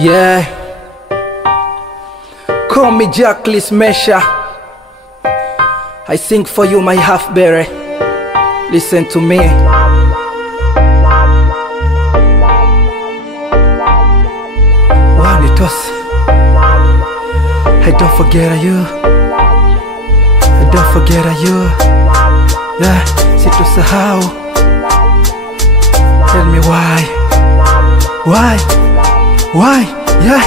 Yeah, call me Jackless Mesha. I sing for you, my half-berry. Listen to me. Wanitos, I don't forget you. I don't forget you. Yeah, situsahau. Tell me why? Yeah.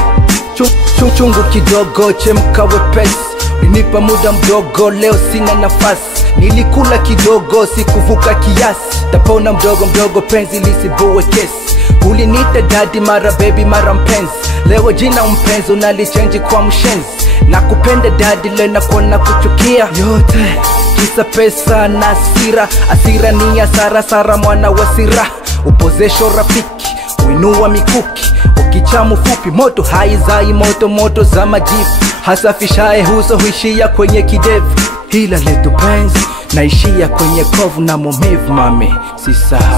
Chungu kidogo chemka wepesi. Ulinipa muda mdogo, leo sina nafasi. Nilikula kidogo, sikuvuka kiasi. Tapona mdogo mdogo, penzi lisibuwe kesi. Ulinita daddy, mara baby, mara mpenzi. Leo jina mpenzi unalichange kwa mshenzi. Nakupenda daddy, leo nakuona kuchukia yote kisa pesa na asira. Asira ni hasara, sara mwana wa sira. Upozesho rafiki, uinua mikuki. Ukichamu fupi, moto haizai moto za majifu. Hasafishae huso huishia kwenye kidevu. Hila letu penzi, naishia kwenye kovu na maumivu mami.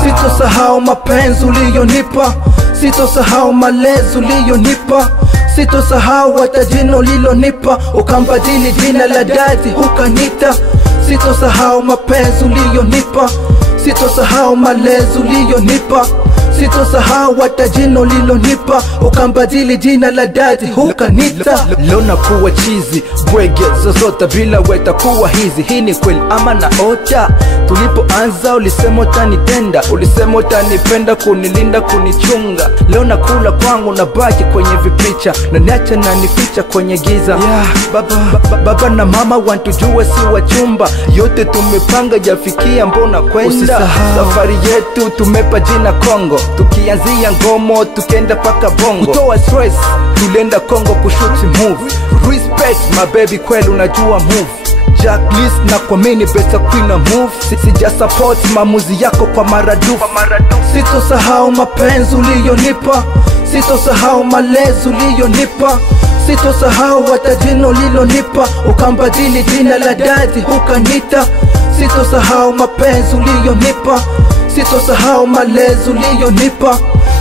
Sitosahau mapenzi uliyonipa. Sitosahau malezi uliyonipa. Sitosahau hata jina ulilonipa. Ukambadili jina la daddy ukanita. Sitosahau mapenzi uliyonipa. Sitosahau malezi uliyonipa. Sitosahau hata jina ulilonipa. Ukambadili jina la daddy ukanita. Leo nakuwa chizi, bwege zozote bila weta kuwa hizi. Hii ni kweli ama naota? Tulipoanza ulisema utanitenda, ulisema utanipenda, kunilinda, kunichunga. Leo nakula kwangu na baki kwenye vipicha, na niacha na nificha kwenye giza. Yeah, baba na mama wantujue si wachumba. Yote tumepanga jafikia, mbona kwenda? Safari yetu tumepa jina Kongo. Tukianzia Ngomo, tukenda paka Bongo. Kutoa stress, tulenda Kongo kushoot movie. Respect my baby, kweli unajua move. Jackless na kwa mini besta queen na move. Sija support maamuzi yako kwa maradufu. Sitosahau mapenzi uliyonipa. Sitosahau malezi uliyonipa. Sitosahau hata jina ulilonipa. Ukambadili jina la daddy ukanita. Sitosahau mapenzi uliyonipa. Sitosahau malezi uliyonipa.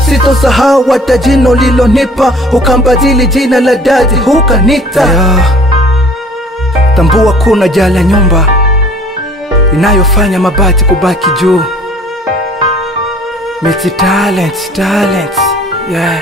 Sitosahau hata jina ulilonipa. Ukambadili jina la daddy ukanita. Yeah. Tambua kuna jala nyumba inayofanya mabati kubaki juu. Multi talent, yeah.